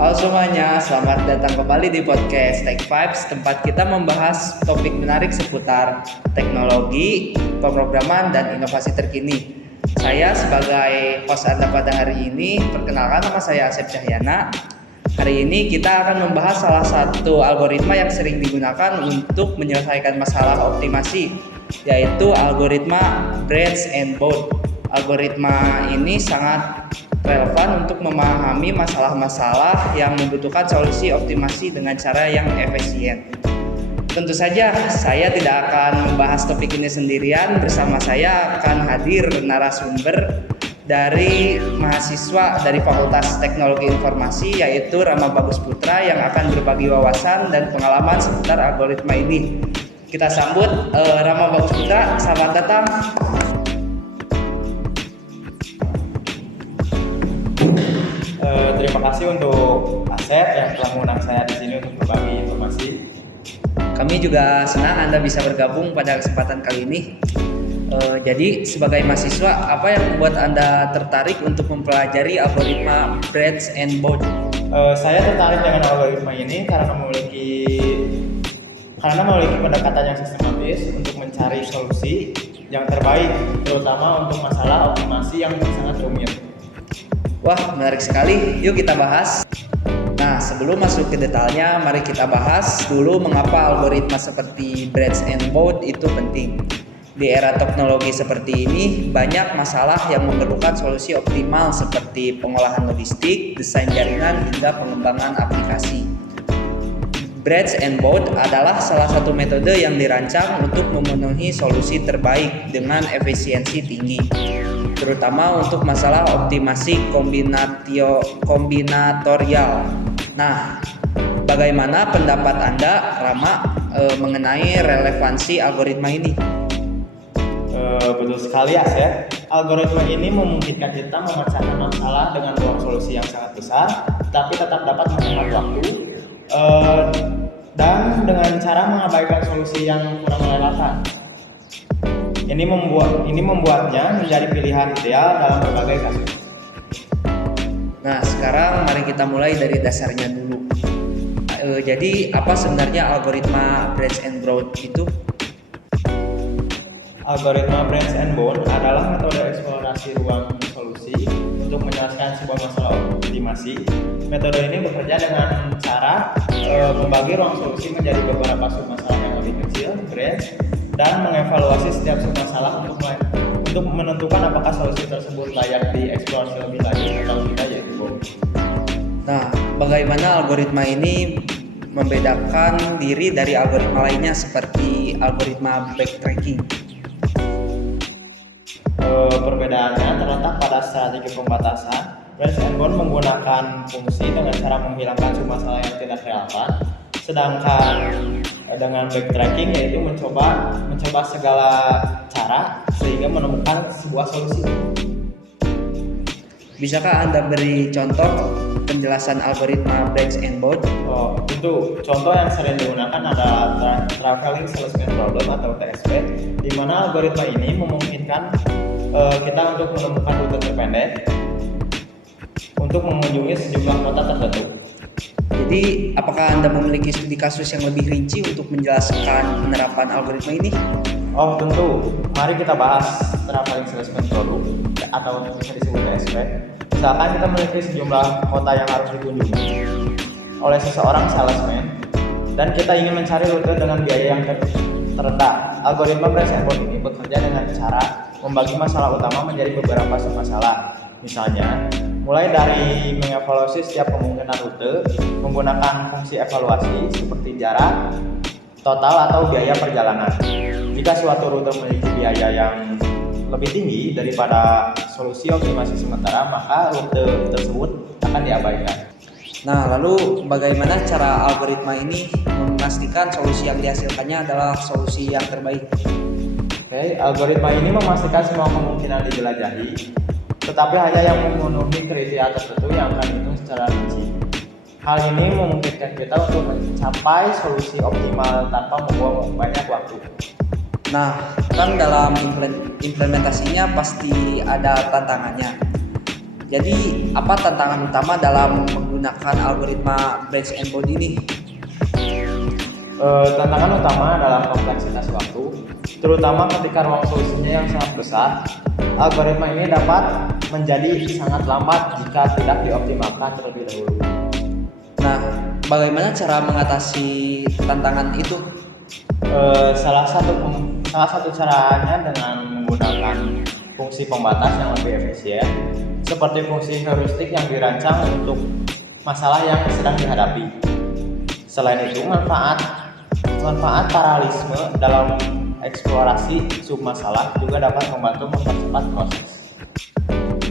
Halo semuanya, selamat datang kembali di podcast Tech Vibes, tempat kita membahas topik menarik seputar teknologi, pemrograman, dan inovasi terkini. Saya sebagai host Anda pada hari ini, perkenalkan nama saya Asep Cahyana. Hari ini kita akan membahas salah satu algoritma yang sering digunakan untuk menyelesaikan masalah optimasi, yaitu algoritma Breadth and Bold. Algoritma ini sangat relevan untuk memahami masalah-masalah yang membutuhkan solusi optimasi dengan cara yang efisien. Tentu saja saya tidak akan membahas topik ini sendirian. Bersama saya akan hadir narasumber dari mahasiswa dari Fakultas Teknologi Informasi, yaitu Rama Bagus Putra, yang akan berbagi wawasan dan pengalaman seputar algoritma ini. Kita sambut Rama Bagus Putra, selamat datang. Terima kasih untuk Asep yang telah mengundang saya di sini untuk berbagi informasi. Kami juga senang Anda bisa bergabung pada kesempatan kali ini. Jadi sebagai mahasiswa, apa yang membuat Anda tertarik untuk mempelajari algoritma Breadth and Bold? Saya tertarik dengan algoritma ini karena memiliki pendekatan yang sistematis untuk mencari solusi yang terbaik, terutama untuk masalah optimasi yang sangat rumit. Wah, menarik sekali. Yuk kita bahas. Nah, sebelum masuk ke detailnya, mari kita bahas dulu mengapa algoritma seperti Breadth and Bold itu penting. Di era teknologi seperti ini, banyak masalah yang memerlukan solusi optimal seperti pengolahan logistik, desain jaringan, hingga pengembangan aplikasi. Breadth and Bold adalah salah satu metode yang dirancang untuk memenuhi solusi terbaik dengan efisiensi tinggi, terutama untuk masalah optimasi kombinatorial. Nah, bagaimana pendapat Anda, Rama, mengenai relevansi algoritma ini? Betul sekali Asep. Algoritma ini memungkinkan kita memecahkan masalah dengan ruang solusi yang sangat besar, tapi tetap dapat menghemat waktu dan dengan cara mengabaikan solusi yang kurang relevan. Ini membuatnya menjadi pilihan ideal dalam berbagai kasus. Nah, sekarang mari kita mulai dari dasarnya dulu. Jadi, apa sebenarnya algoritma Breadth and Bold itu? Algoritma Breadth and Bold adalah metode eksplorasi ruang solusi untuk menyelesaikan sebuah masalah optimasi. Metode ini bekerja dengan cara membagi ruang solusi menjadi beberapa submasalah yang lebih kecil, breadth, dan mengevaluasi setiap submasalah untuk menentukan apakah solusi tersebut layak dieksplorasi lebih lanjut atau tidak, yaitu bold. Nah, bagaimana algoritma ini membedakan diri dari algoritma lainnya seperti algoritma backtracking? Perbedaannya terletak pada strategi pembatasan. Breadth and Bold menggunakan fungsi dengan cara menghilangkan submasalah yang tidak relevan, sedangkan dengan backtracking yaitu mencoba segala cara sehingga menemukan sebuah solusi. Bisakah Anda beri contoh penjelasan algoritma Breadth and Bold? Untuk contoh yang sering digunakan adalah Traveling Salesman Problem atau TSP, di mana algoritma ini memungkinkan kita untuk menemukan rute terpendek untuk mengunjungi sejumlah kota tertentu. Jadi, apakah Anda memiliki studi kasus yang lebih rinci untuk menjelaskan penerapan algoritma ini? Tentu. Mari kita bahas Traveling Salesman Problem atau bisa disebut TSP. Misalkan kita memiliki sejumlah kota yang harus dikunjungi oleh seseorang salesman dan kita ingin mencari rute dengan biaya yang terendah. Algoritma Breadth and Bold ini bekerja dengan cara membagi masalah utama menjadi beberapa submasalah. Misalnya, mulai dari mengevaluasi setiap kemungkinan rute menggunakan fungsi evaluasi seperti jarak, total atau biaya perjalanan. Jika suatu rute memiliki biaya yang lebih tinggi daripada solusi optimasi sementara, maka rute tersebut akan diabaikan. Nah, lalu bagaimana cara algoritma ini memastikan solusi yang dihasilkannya adalah solusi yang terbaik? Algoritma ini memastikan semua kemungkinan dijelajahi, tetapi hanya yang memenuhi kriteria tertentu yang akan dihitung secara rinci. Hal ini memungkinkan kita untuk mencapai solusi optimal tanpa membuang banyak waktu. Nah, kan dalam implementasinya pasti ada tantangannya. Jadi, apa tantangan utama dalam menggunakan algoritma branch and bound ini? Tantangan utama adalah kompleksitas waktu, terutama ketika ruang solusinya yang sangat besar. Algoritma ini dapat menjadi sangat lambat jika tidak dioptimalkan terlebih dahulu. Nah, bagaimana cara mengatasi tantangan itu? Salah satu caranya dengan menggunakan fungsi pembatas yang lebih efisien, seperti fungsi heuristik yang dirancang untuk masalah yang sedang dihadapi. Selain itu, manfaat paralelisme dalam eksplorasi submasalah juga dapat membantu mempercepat proses.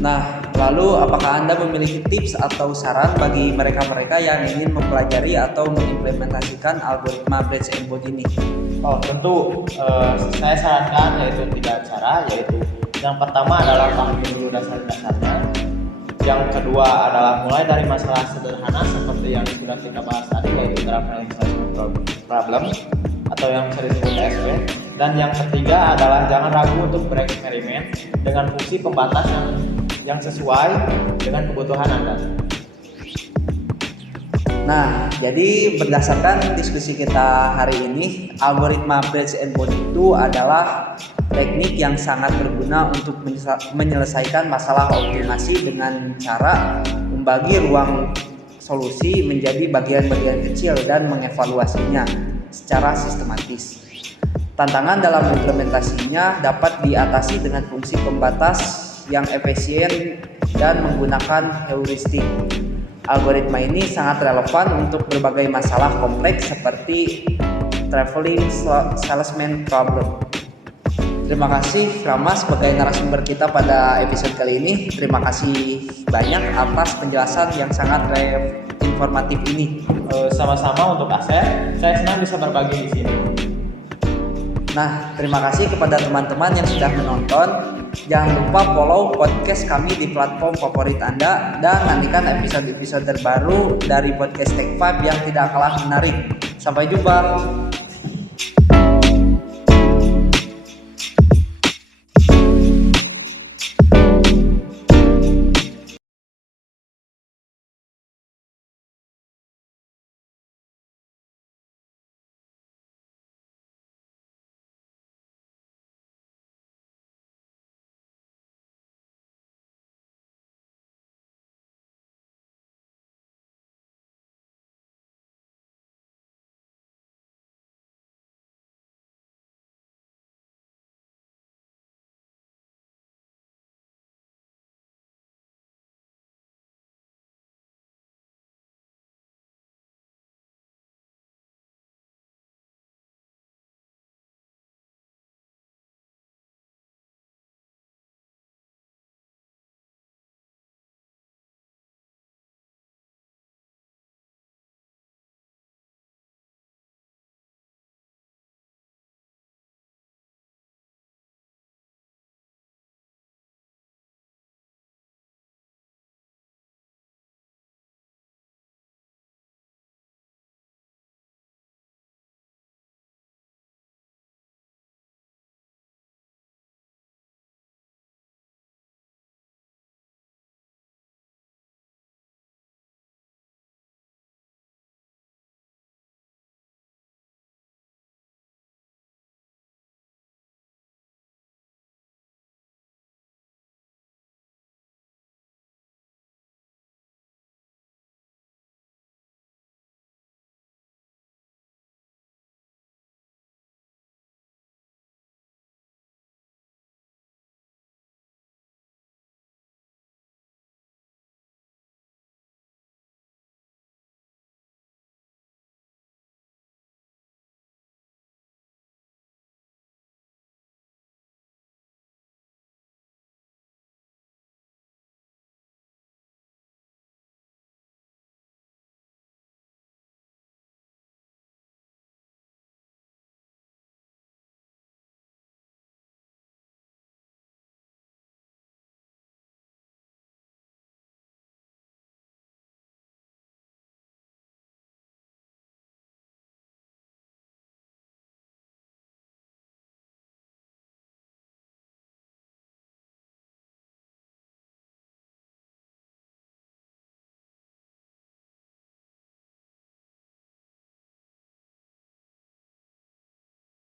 Nah, lalu apakah Anda memiliki tips atau saran bagi mereka-mereka yang ingin mempelajari atau mengimplementasikan algoritma branch and bound ini? Oh, tentu saya sarankan yaitu 3 cara, yaitu yang pertama adalah pahami dulu dasar-dasarnya. Yang kedua adalah mulai dari masalah sederhana seperti yang sudah kita bahas tadi, yaitu Traveling Salesman Problem atau yang bisa disebut TSP. Dan yang ketiga adalah jangan ragu untuk bereksperimen dengan fungsi pembatas yang sesuai dengan kebutuhan Anda. Nah, jadi berdasarkan diskusi kita hari ini, algoritma branch and bound itu adalah teknik yang sangat berguna untuk menyelesaikan masalah optimasi dengan cara membagi ruang solusi menjadi bagian-bagian kecil dan mengevaluasinya secara sistematis. Tantangan dalam implementasinya dapat diatasi dengan fungsi pembatas yang efisien dan menggunakan heuristik. Algoritma ini sangat relevan untuk berbagai masalah kompleks seperti Traveling Salesman Problem. Terima kasih Rama sebagai narasumber kita pada episode kali ini. Terima kasih banyak atas penjelasan yang sangat informatif ini. Sama-sama untuk Asep, saya senang bisa berbagi di sini. Nah, terima kasih kepada teman-teman yang sudah menonton. Jangan lupa follow podcast kami di platform favorit Anda dan nantikan episode-episode terbaru dari podcast Tech 5 yang tidak kalah menarik. Sampai jumpa.